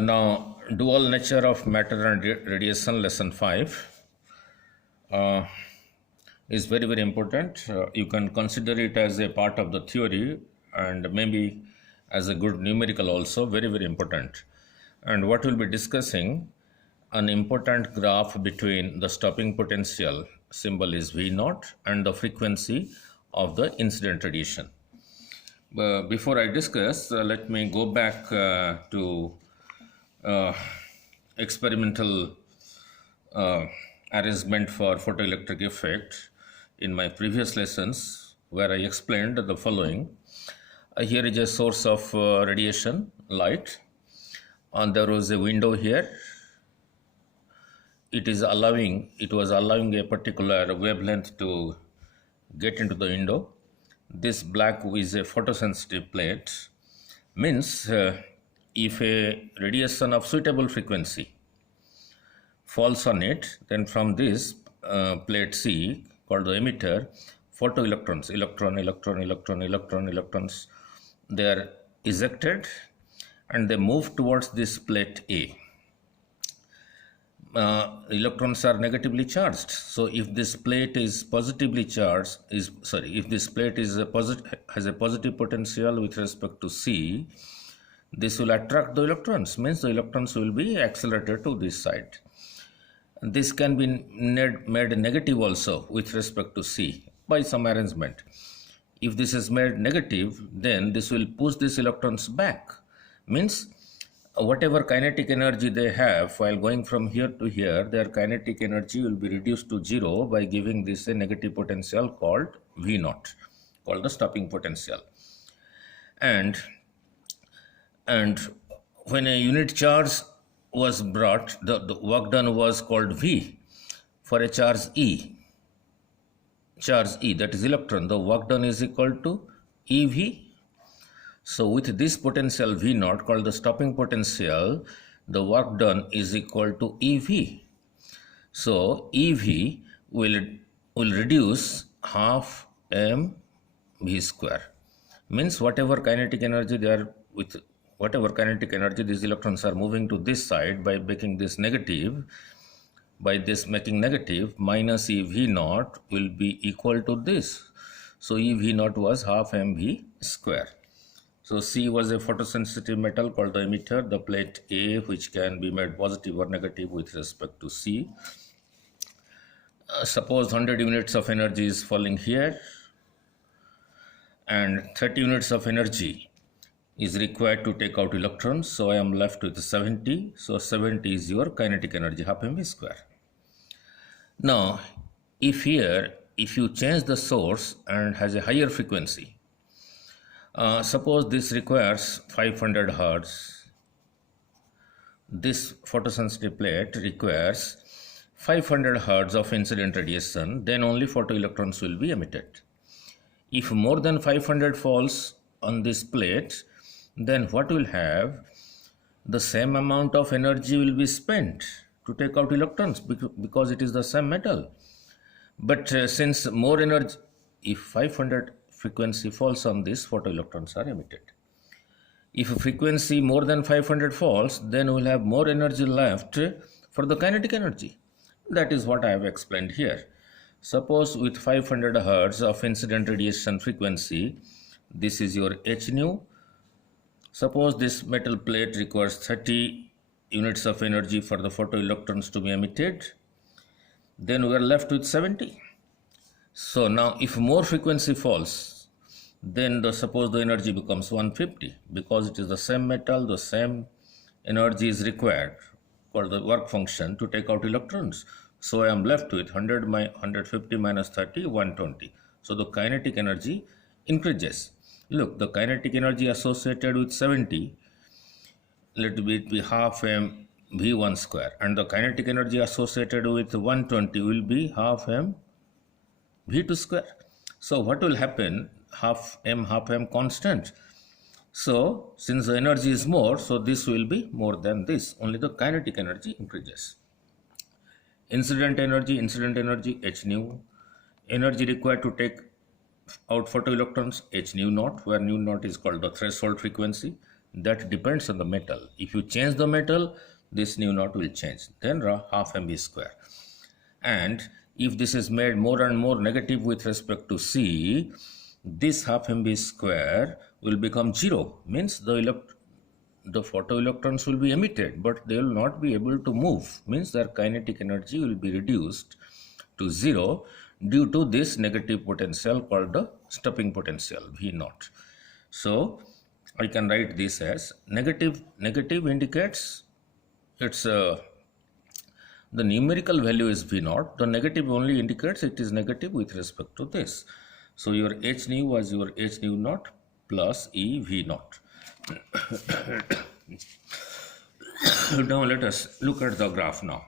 Now, dual nature of matter and radiation, lesson 5, uh, is very, very important. You can consider it as a part of the theory and maybe as a good numerical also, very, very important. And what we'll be discussing, an important graph between the stopping potential, symbol is V naught, and the frequency of the incident radiation. Before I discuss, let me go back to uh, experimental arrangement for photoelectric effect in my previous lessons, where I explained the following. Here is a source of radiation, light, and there was a window here. It was allowing a particular wavelength to get into the window. This black is a photosensitive plate, means if a radiation of suitable frequency falls on it, then from this plate C, called the emitter, photoelectrons, electrons, they are ejected and they move towards this plate A. Electrons are negatively charged. So if this plate is positively charged, if this plate is has a positive potential with respect to C, this will attract the electrons, means the electrons will be accelerated to this side. This can be made negative also with respect to C by some arrangement. If this is made negative, then this will push these electrons back, means whatever kinetic energy they have while going from here to here, their kinetic energy will be reduced to zero by giving this a negative potential called V naught, called the stopping potential. And when a unit charge was brought, the work done was called V. For a charge E, that is electron, the work done is equal to EV. So with this potential V naught, called the stopping potential, the work done is equal to EV. So EV will reduce half mv square, means whatever kinetic energy these electrons are moving to this side by making this negative, minus EV naught will be equal to this. So EV naught was half mv square. So C was a photosensitive metal called the emitter, the plate A, which can be made positive or negative with respect to C. Suppose 100 units of energy is falling here and 30 units of energy is required to take out electrons. So I am left with 70. So 70 is your kinetic energy, half mv square. Now, if you change the source and has a higher frequency, suppose this requires 500 Hertz. This photosensitive plate requires 500 Hertz of incident radiation, then only photoelectrons will be emitted. If more than 500 falls on this plate, then what will have? The same amount of energy will be spent to take out electrons because it is the same metal. But since more energy, if 500 frequency falls on this, photoelectrons are emitted. If a frequency more than 500 falls, then we will have more energy left for the kinetic energy. That is what I have explained here. Suppose with 500 Hertz of incident radiation frequency, this is your h nu. Suppose this metal plate requires 30 units of energy for the photoelectrons to be emitted, then we are left with 70. So now if more frequency falls, then suppose the energy becomes 150, because it is the same metal, the same energy is required, called the work function, to take out electrons. So I am left with 150 minus 30, 120. So the kinetic energy increases. Look, the kinetic energy associated with 70, let it be half m v1 square, and the kinetic energy associated with 120 will be half m v2 square. So what will happen? Half m constant. So since the energy is more, so this will be more than this. Only the kinetic energy increases. Incident energy h nu. Energy required to take out photoelectrons, h nu naught, where nu naught is called the threshold frequency. that depends on the metal. If you change the metal, this nu naught will change. Then half mv square. And if this is made more and more negative with respect to C, this half mv square will become 0. Means the photoelectrons will be emitted, but they will not be able to move. Means their kinetic energy will be reduced to 0 due to this negative potential called the stopping potential, V naught. So I can write this as negative. Negative indicates it's the numerical value is V naught. The negative only indicates it is negative with respect to this. So your H nu was your H nu naught plus E V naught. Now let us look at the graph now.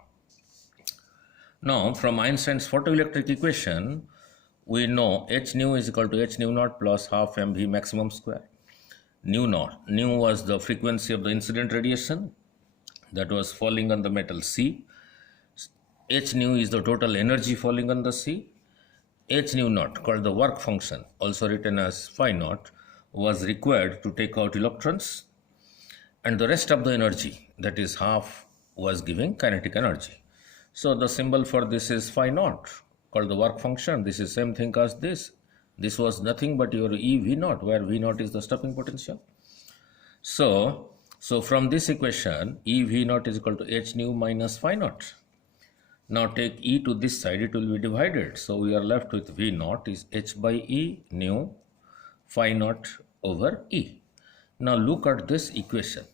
Now from Einstein's photoelectric equation, we know H nu is equal to H nu naught plus half mv maximum square. Nu naught. Nu was the frequency of the incident radiation that was falling on the metal C. H nu is the total energy falling on the C. H nu naught, called the work function, also written as phi naught, was required to take out electrons, and the rest of the energy, that is half, was giving kinetic energy. So the symbol for this is phi naught, called the work function. This is same thing as this. This was nothing but your E V naught, where V naught is the stopping potential. So from this equation, E V naught is equal to H nu minus phi naught. Now take E to this side, it will be divided. So we are left with V naught is H by E nu phi naught over E. Now look at this equation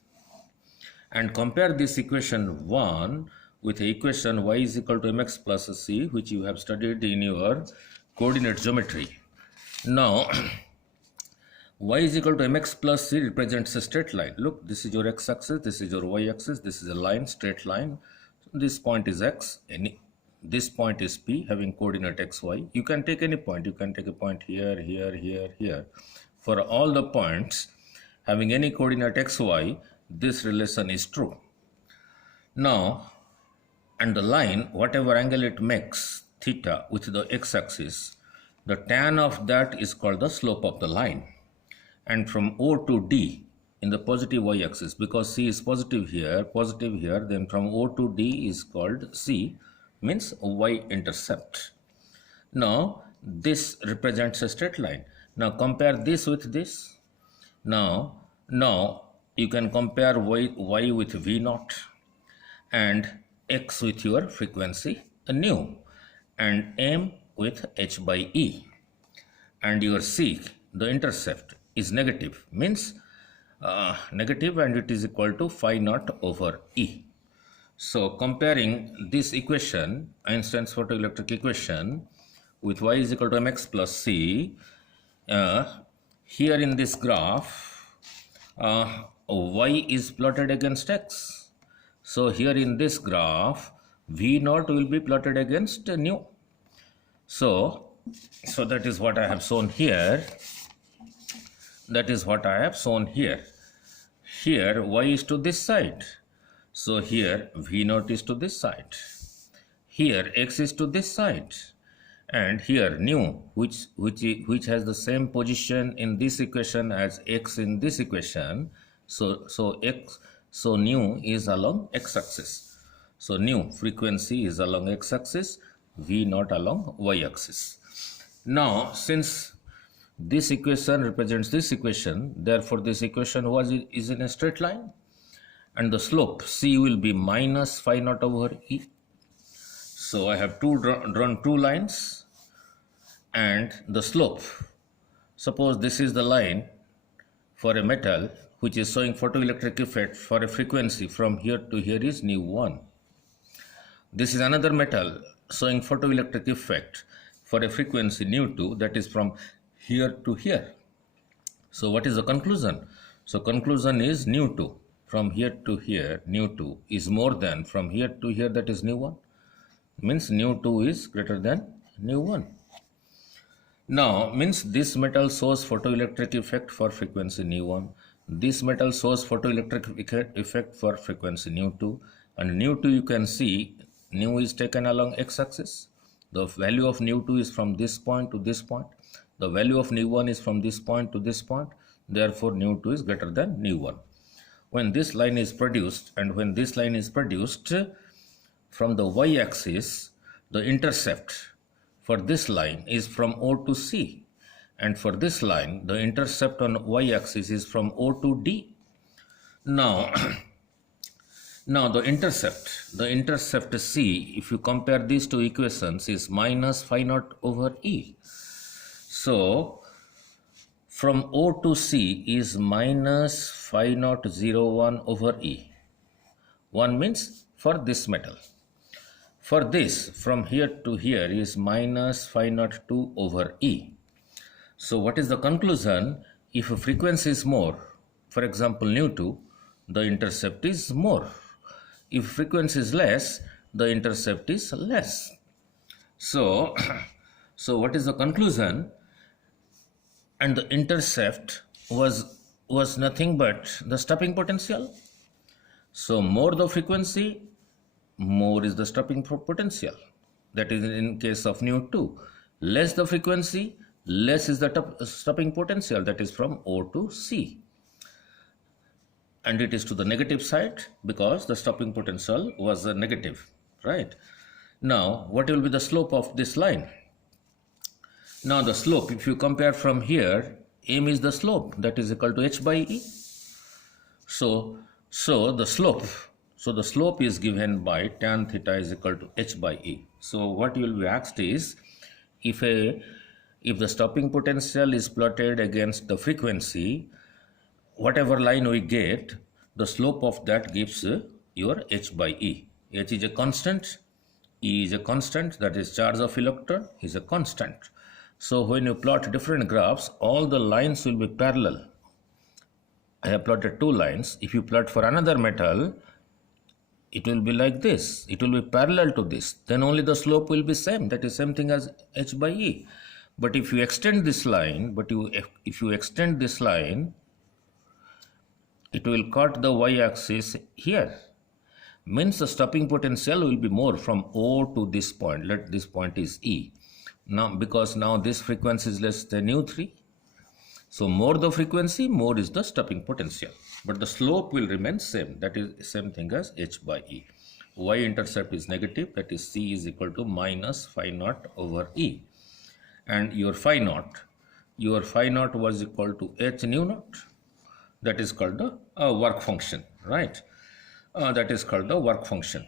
and compare this equation 1 with the equation y is equal to mx plus c, which you have studied in your coordinate geometry. Now y is equal to mx plus c represents a straight line. Look, this is your x-axis, this is your y-axis, this is a line, straight line. This point is x, this point is P having coordinate xy. You can take any point. You can take a point here, here, here, here. For all the points having any coordinate xy, this relation is true. Now, and the line, whatever angle it makes, theta, with the x-axis, the tan of that is called the slope of the line. And from O to D, in the positive y-axis, because C is positive here, then from O to D is called C, means y-intercept. Now, this represents a straight line. Now, compare this with this. Now you can compare y with V naught and x with your frequency nu and m with h by E. And your C, the intercept, is negative, means negative, and it is equal to phi naught over E. So comparing this equation, Einstein's photoelectric equation, with y is equal to mx plus c, here in this graph, y is plotted against x. So here in this graph, V naught will be plotted against nu. So that is what I have shown here. That is what I have shown here. Here y is to this side. So here V naught is to this side. Here x is to this side. And here nu, which has the same position in this equation as x in this equation. So nu is along x-axis. So nu frequency is along x-axis, V naught along y-axis. Now since this equation represents this equation, therefore this equation is in a straight line, and the slope C will be minus phi naught over E. So I have drawn two lines, and the slope, suppose this is the line for a metal which is showing photoelectric effect for a frequency from here to here is nu 1. This is another metal showing photoelectric effect for a frequency nu 2, that is from here to here. So what is the conclusion? So conclusion is nu 2 from here to here, nu 2 is more than from here to here, that is nu 1. Means nu 2 is greater than nu 1. Now means this metal shows photoelectric effect for frequency nu 1. This metal shows photoelectric effect for frequency nu 2. And nu 2 you can see nu is taken along x-axis. The value of nu 2 is from this point to this point. The value of nu 1 is from this point to this point. Therefore nu 2 is greater than nu 1. when this line is produced, and when this line is produced from the y-axis, the intercept for this line is from O to C, and for this line the intercept on y-axis is from O to D. Now now the intercept C, if you compare these two equations, is minus phi naught over E. So from O to C is minus phi naught 01 over E. 1 means for this metal. For this, from here to here is minus phi naught 2 over E. So what is the conclusion? If a frequency is more, for example nu2, the intercept is more. If frequency is less, the intercept is less. So, so what is the conclusion? And the intercept was nothing but the stopping potential. So more the frequency, more is the stopping potential. That is in case of nu2. Less the frequency, less is the stopping potential, that is from O to C. And it is to the negative side because the stopping potential was a negative, right? Now, what will be the slope of this line? Now, the slope, if you compare from here, m is the slope, that is equal to h by e. So the slope is given by tan theta is equal to h by e. So what you will be asked is, if the stopping potential is plotted against the frequency, whatever line we get, the slope of that gives your h by e. H is a constant, E is a constant, that is charge of electron is a constant. So when you plot different graphs, all the lines will be parallel. I have plotted two lines. If you plot for another metal, it will be like this. It will be parallel to this. Then only the slope will be same. That is same thing as h by e. But if you extend this line, if you extend this line, it will cut the y-axis here. Means the stopping potential will be more from O to this point. Let this point is E. Now, because now this frequency is less than nu3. So more the frequency, more is the stopping potential. But the slope will remain same. That is same thing as h by e. Y-intercept is negative. That is C is equal to minus phi naught over E. And your phi naught was equal to h nu naught. That is called the work function, right? That is called the work function.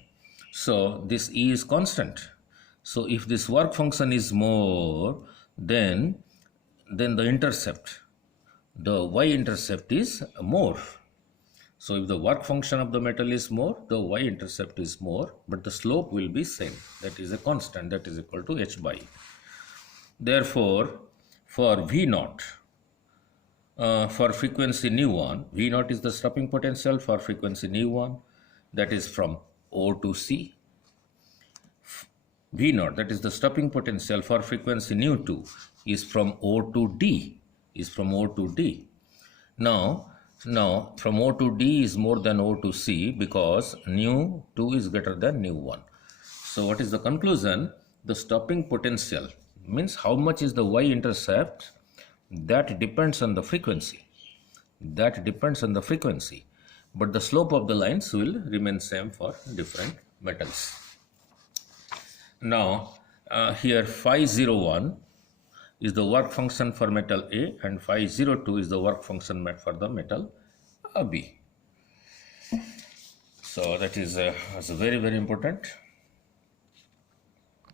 So this E is constant. So if this work function is more, then the intercept, the y-intercept is more. So if the work function of the metal is more, the y-intercept is more, but the slope will be same. That is a constant, that is equal to h by e. Therefore, for V naught, for frequency nu1, V naught is the stopping potential for frequency nu1, that is from O to C. V naught, that is the stopping potential for frequency nu2, is from O to D, Now from O to D is more than O to C because nu2 is greater than nu1. So what is the conclusion? The stopping potential means how much is the y-intercept, that depends on the frequency. But the slope of the lines will remain same for different metals. Now here phi 01 is the work function for metal A and phi 02 is the work function for the metal B. So that is very, very important.